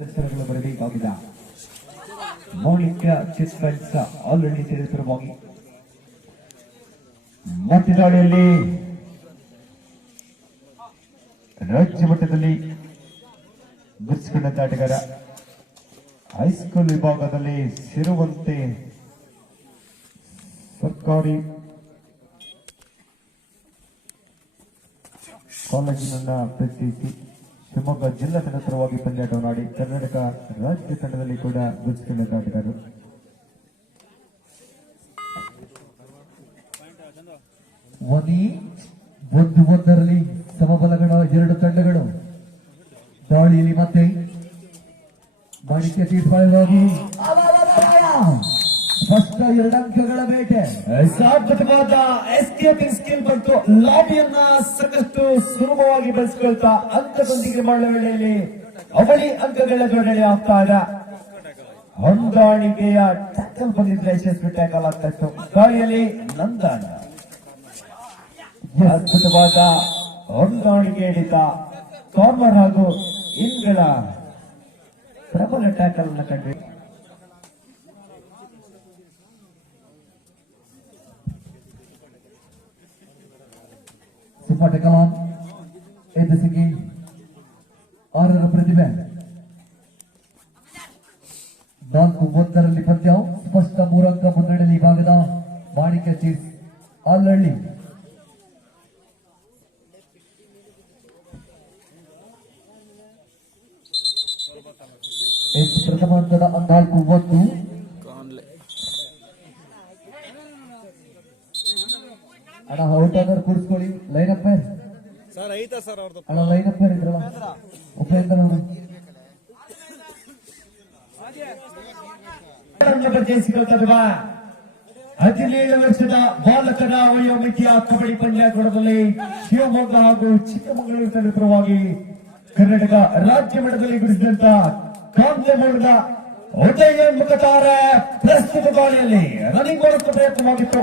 ಹೆಸರುಗಳು ಬರಬೇಕಾಗಿದೆ. ಮೌಲಿಕ ಚಿಸ್ಪೆನ್ಸ್ ಆಲ್ರೆಡಿ ತಿಳಿಸಿರುವಾಗಿ ಮತ್ತೆ ದಾಳಿಯಲ್ಲಿ ರಾಜ್ಯ ಮಟ್ಟದಲ್ಲಿ ಗುರುತಿಸಿಕೊಂಡಂತ ಆಟಗಾರ ಹೈಸ್ಕೂಲ್ ವಿಭಾಗದಲ್ಲಿ ಸೇರುವಂತೆ ಸರ್ಕಾರಿ ಕಾಲೇಜಿನನ್ನ ಪ್ರತ್ಯೇಕಿಸಿ ಶಿವಮೊಗ್ಗ ಜಿಲ್ಲಾ ತಂಡ ಪರವಾಗಿ ಪಂದ್ಯಾಟವನ್ನಾಡಿ ಕರ್ನಾಟಕ ರಾಜ್ಯ ತಂಡದಲ್ಲಿ ಕೂಡ ಗುರುತಿಸಿಕೊಂಡಂತ ಆಟಗಾರರು. ಒಂದರಲ್ಲಿ ಸಮಬಲಗಳ ಎರಡು ತಂಡಗಳು ದಾಳಿಯಲ್ಲಿ ಮತ್ತೆ ಮಾಣಿಕ್ಯ ತೀರ್ಪಾಗಿ ಫಸ್ಟ್ 2 ಅಂಕಗಳ ಬೇಟೆ. ಅದ್ಭುತವಾದ ಎಸ್ಕೇಪಿಂಗ್ ಸ್ಕಿಲ್ ಮತ್ತು ಲಾಬಿಯನ್ನ ಸಾಕಷ್ಟು ಸುಲಭವಾಗಿ ಬಳಸಿಕೊಳ್ತಾ ಅಂಕದೊಂದಿಗೆ ಮಾಡುವ ವೇಳೆಯಲ್ಲಿ ಅವಳಿ ಅಂಕಗಳ ಜೋಡಣೆ ಆಗ್ತಾ ಇದೆ. ಹೊಂದಾಣಿಕೆಯ ಟ್ಯಾಕಲ್ ಬಂದಿದ್ರೆ ಯಶಸ್ವಿ ಟ್ಯಾಕಲ್ ಆಗ್ತಾ ಇತ್ತು. ದಾಳಿಯಲ್ಲಿ ನಂದನ್ ಅದ್ಭುತವಾದ ಹೊಂದಾಣಿಕೆ ಹಿಡಿತ ಕಾರ್ನರ್ ಹಾಗೂ ಇನ್ಗಳ ಪ್ರಬಲ ಟ್ಯಾಕಲ್ ಅನ್ನು ಕಂಡ್ವಿ. ಸುಪಾಟ ಕಲಾಂ ಎದ್ದಿಸಿಗಿ 6ರ ಪ್ರತಿಭೆ 4-1ರಲ್ಲಿ ಪಂದ್ಯ ಸ್ಪಷ್ಟ 3 ಅಂಕ ಮುನ್ನಡೆಯಲ್ಲಿ ಭಾಗದ ಮಾಣಿಕ್ಯ ಚೀಸ್ ಆಲ್ಹಳ್ಳಿ. ಪ್ರಥಮ ಹಂತದ 4-1 ಅಣ್ಣ ಔಟ್ ಆದರ್ ಕೂಡಿಸ್ಕೊಳ್ಳಿ. ಲೈನ್ ಅಪ್ ಅಣ್ಣ ಲೈನ್ ಅಪ್ ಇದ್ರಲ್ಲ ಉಪೇಂದ್ರ ಪರಿಚಯಿಸಿಕೊಳ್ತಾ 17 ವರ್ಷದ ಬಾಲಕರ ವಯೋಮಿತಿಯ ಕಬಡ್ಡಿ ಪಂದ್ಯಾಟದಲ್ಲಿ ಶಿವಮೊಗ್ಗ ಹಾಗೂ ಚಿಕ್ಕಮಗಳೂರು ತಂಡ ಪರವಾಗಿ ಕರ್ನಾಟಕ ರಾಜ್ಯ ಮಟ್ಟದಲ್ಲಿ ಗುರುತಿಸಿದಂತ ಕಾಂಗ್ರೆಮೂಲದ ಉದಯ ಮುಖತಾರೆ ಪ್ರಸ್ತುತ ದಾಳಿಯಲ್ಲಿ ರನ್ನಿಂಗ್ ಮಾಡುವ ಪ್ರಯತ್ನವಾಗಿತ್ತು.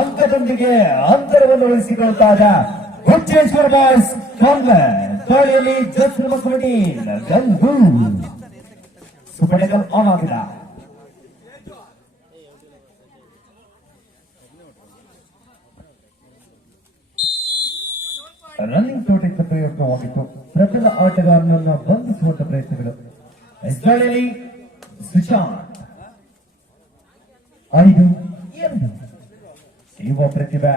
ಅಂಕದೊಂದಿಗೆ ಅಂತರವನ್ನು ಉಳಿಸಿಕೊಳ್ತಾ ಇದ್ದ ಹುಚ್ಚೇಶ್ವರ ಬಾಯ್ಸ್ ಕಾಂಗ್ರೆಸ್ ದಾಳಿಯಲ್ಲಿ ಜಸ್ರು ಮಕ್ಕಳಿಗೆ ಗಂಗು ಸುಪಡೆಕಲ್ ಆನ್ ಆಗಿದೆ. ರನ್ನಿಂಗ್ ತೋಟಿದ್ದ ಪ್ರಯತ್ನವಾಗಿತ್ತು. ಪ್ರಬಲ ಆಟಗಾರನನ್ನ ಬಂಧಿಸುವಂತ ಪ್ರಯತ್ನಗಳು. ದಾಳಿಯಲ್ಲಿ ಸುಶಾಂತ್ 5-2 ಯುವ ಪ್ರತಿಭೆ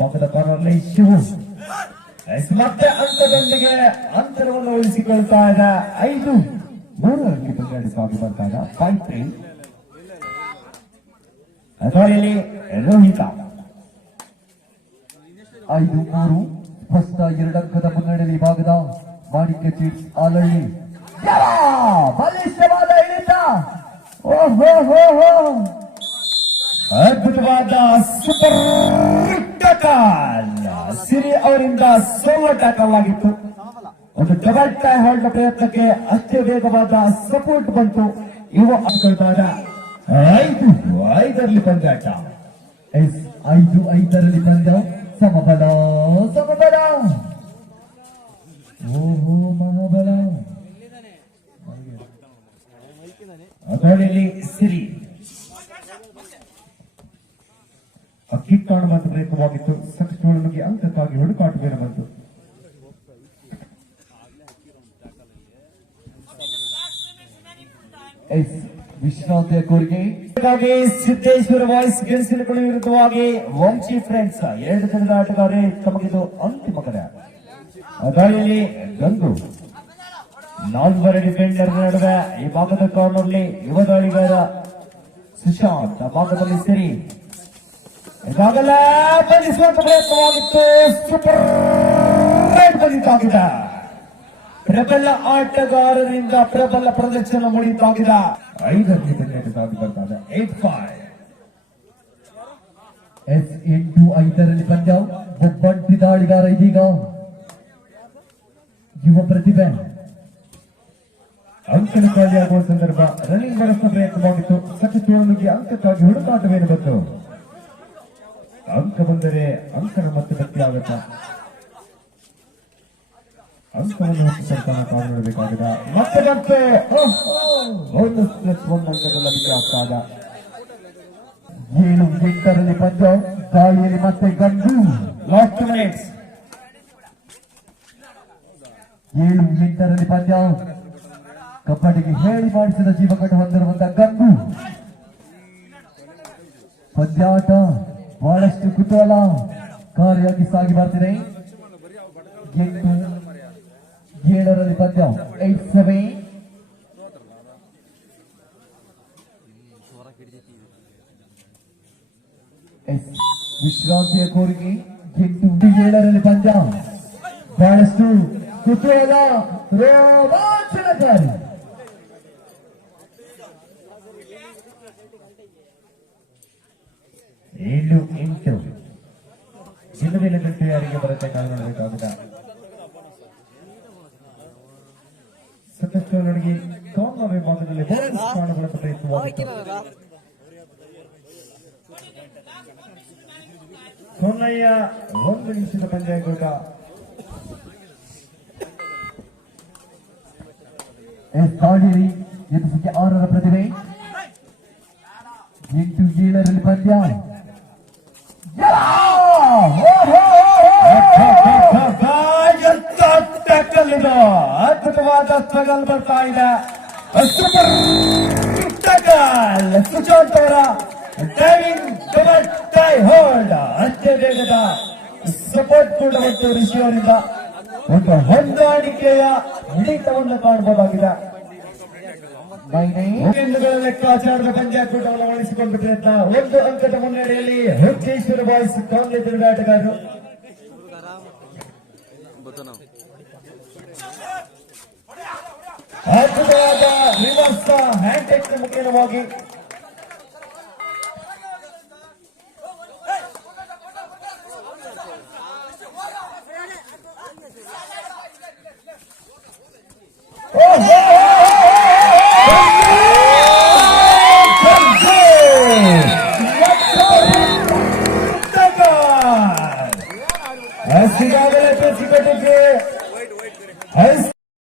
ಭಾಗದ ಕಾರ್ನರ್ಲಿ ಶಿವು ಮತ್ತೆ ಅಂಕದೊಂದಿಗೆ ಅಂತರವನ್ನು ಉಳಿಸಿಕೊಳ್ತಾ ಇದ್ದ 5-3 ಅಂಕಿ ಪಂದ್ಯಾಟವಾಗಿ ಬರ್ತಾ ಇದ್ದ 5-3. ದಾಳಿಯಲ್ಲಿ ರೋಹಿತ 5-3 ಫಸ್ಟ್ 2 ಅಂಕದ ಮುನ್ನಡೆಯಲ್ಲಿ ಭಾಗದ ಮಾಣಿಕ್ಯ ಚೀಟ್ಸ್ ಆಲ್ಹಳ್ಳಿ. ಬಲಿಷ್ಠವಾದ ಇಳಿತ. ಅದ್ಭುತವಾದ ಸೂಪರ್ ಟ್ಯಾಕಲ್ ಸಿರಿ ಅವರಿಂದ ಸೋಲೋ ಟ್ಯಾಕಲ್ ಆಗಿತ್ತು. ಒಂದು ಡಬಲ್ ಟೈ ಹೋಲ್ಡ್ ಪ್ರಯತ್ನಕ್ಕೆ ಅಷ್ಟೇ ವೇಗವಾದ ಸಪೋರ್ಟ್ ಬಂತು. ಇವ ಅಂಕಲ್ತಾದ 5-5ರಲ್ಲಿ ಪಂದ್ಯಾಟ. 5-5ರಲ್ಲಿ ಪಂದ್ಯ ಸಮಬಲ ಓಹೋ ಮಹಾಬಲ. ದಾಳಿಯಲ್ಲಿ ಸಿರಿ ಕಿಕ್ ಆನ್ ಮತ್ತು ಪ್ರಯತ್ನವಾಗಿತ್ತು. ಸಾಕಷ್ಟು ನಮಗೆ ಅಂಕಕ್ಕಾಗಿ ಹುಡುಕಾಟವೇನು ಬಂತು. ವಿಶ್ರಾಂತಿಯ ಕೋರಿಕೆ ಸಿದ್ದೇಶ್ವರ ಬಾಯ್ಸ್ ಗೆಲ್ಸಿನ ವಿರುದ್ಧವಾಗಿ ವಂಶಿ ಫ್ರೆಂಡ್ಸ್ 2 ತಂಡದ ಆಟಗಾರರೇ ತಮಗಿದು ಅಂತಿಮ ಕರೆ. ದಾಳಿಯಲ್ಲಿ ಗಂಗು 4 ಡಿಫೆಂಡರ್ ನಡುವೆ ಈ ಭಾಗದ ಕಾರ್ನರ್ಲಿ ಯುವ ದಾಳಿಗಾರ ಸುಶಾಂತ್ ಆ ಭಾಗದಲ್ಲಿ ಸಿರಿ ಈಗಾಗಲೇ ಬಂಧಿಸುವಂತ ಪ್ರಯತ್ನವಾಗಿತ್ತು. ಸೂಪರ್ ಬಂಧಿತಾಗಿದೆ. ಪ್ರಬಲ ಆಟಗಾರರಿಂದ ಪ್ರಬಲ ಪ್ರದರ್ಶನ ಮೂಡಿತಾಗಿದೆ. 5ರಲ್ಲಿ ಪಂದ್ಯಾಟವಾಗಿ ಬರ್ತಾ ಇದೆ 8-5. 8-5ರಲ್ಲಿ ಪಂದ್ಯ ಒಬ್ಬಂಟಿ ದಾಳಿಗಾರ ಇದೀಗ ಯುವ ಪ್ರತಿಭೆ. ಅಂಕಣ ಖಾಲಿಯಾಗುವ ಸಂದರ್ಭ ರನ್ನಿಂಗ್ ಬಳಸುವ ಪ್ರಯತ್ನವಾಗಿತ್ತು. ಸಾಕಷ್ಟು ಅಂಕಕ್ಕಾಗಿ ಹುಡುಕಾಟವೇನು ಬಂತು. ಅಂಕ ಬಂದರೆ ಅಂಕನ ಮತ್ತೆ ಗಟ್ಟಿಯಾಗುತ್ತಾ ಅಂಕವನ್ನು ಹತ್ತಿಸಲ್ತಾನೆ ಕಾಪಾಡಬೇಕಾಗಿದೆ. ಮತ್ತೆ ಮತ್ತೆ ಒಂದು ಪ್ಲಸ್ ಒಂದು ಅಂಕದ ಲಭ್ಯ ಆಗ್ತಾದ. 7-8ರಲ್ಲಿ ಪಂದ್ಯ, ದಾಳಿಯಲ್ಲಿ ಮತ್ತೆ ಗಂಡು. Last minutes. 7-8ರಲ್ಲಿ ಪಂದ್ಯ, ಕಬಡ್ಡಿಗೆ ಹೇಳಿ ಮಾಡಿಸಿದ ಜೀವಕಟ್ಟು ಹೊಂದಿರುವಂತಹ ಗಂಡು. ಪಂದ್ಯಾಟ ಬಹಳಷ್ಟು ಕುತೂಹಲಕಾರಿಯಾಗಿ ಸಾಗಿ ಬರ್ತಿದೆ. 8-7ರಲ್ಲಿ ಪಂದ್ಯ 8-7. ವಿಶ್ರಾಂತಿಯ ಕೋರಿಕೆ. 8-7ರಲ್ಲಿ ಪಂದ್ಯ ಬಹಳಷ್ಟು ಕುತೂಹಲ, ರೋಮಾಂಚನಕಾರಿ. 7-8 ಚಿನ್ನದಿನ ಗಂಟೆ ಯಾರಿಗೆ ಬರುತ್ತೆ ಕಾಣಬೇಕಾಗುತ್ತ. ಸಾಕಷ್ಟು ನನಗೆ ಕಾಮ ವಿಭಾಗದಲ್ಲಿ ಕಾಣಬರುವ ಪ್ರಯತ್ನವಾಗಿತ್ತು. ಕೊನೆಯ 1 ನಿಮಿಷದ ಪಂದ್ಯಾಟ. ದಾಳಿಯಲ್ಲಿ ಎದುರಿಕೆ 6ರ ಪ್ರತಿಭೆ. 8-7ರಲ್ಲಿ ಪಂದ್ಯ. ಅದ್ಭುತವಾದ ಸ್ಟ್ರಗಲ್ ಬರ್ತಾ ಇದೆ. ಸೂಪರ್ ಟಕಲ್ ಸುಶಾಂತ್ ಅವರ ಡೈವಿಂಗ್ ಡಬಲ್ ಟೈ ಹೋಲ್ಡ್. ಅಷ್ಟೇ ವೇಗದ ಸಪೋರ್ಟ್ ಕೂಡ ಮತ್ತು ರಿಷಿಯವರಿಂದ ಒಂದು ಹೊಂದಾಣಿಕೆಯ ಹಿಡಿತವನ್ನು ಕಾಣಬಹುದಾಗಿದೆ. ಲೆಕ್ಕಾಚಾರದ ಪಂದ್ಯಾಕೂಟವನ್ನು ಅಳವಡಿಸಿಕೊಂಡು ಪ್ರಯತ್ನ. 1 ಅಂಕದ ಮುನ್ನಡೆಯಲ್ಲಿ ಹುಚ್ಚೇಶ್ವರ ಬಾಯ್ಸ್ ಕಾಂಗ್ರೆಸ್ ಆಟಗಾರರು. ಅದ್ಭುತವಾದ ರಿವರ್ಸ್ ಹ್ಯಾಂಡ್ಟೆಕ್ ಮುಖೇನವಾಗಿ ಓಹೋ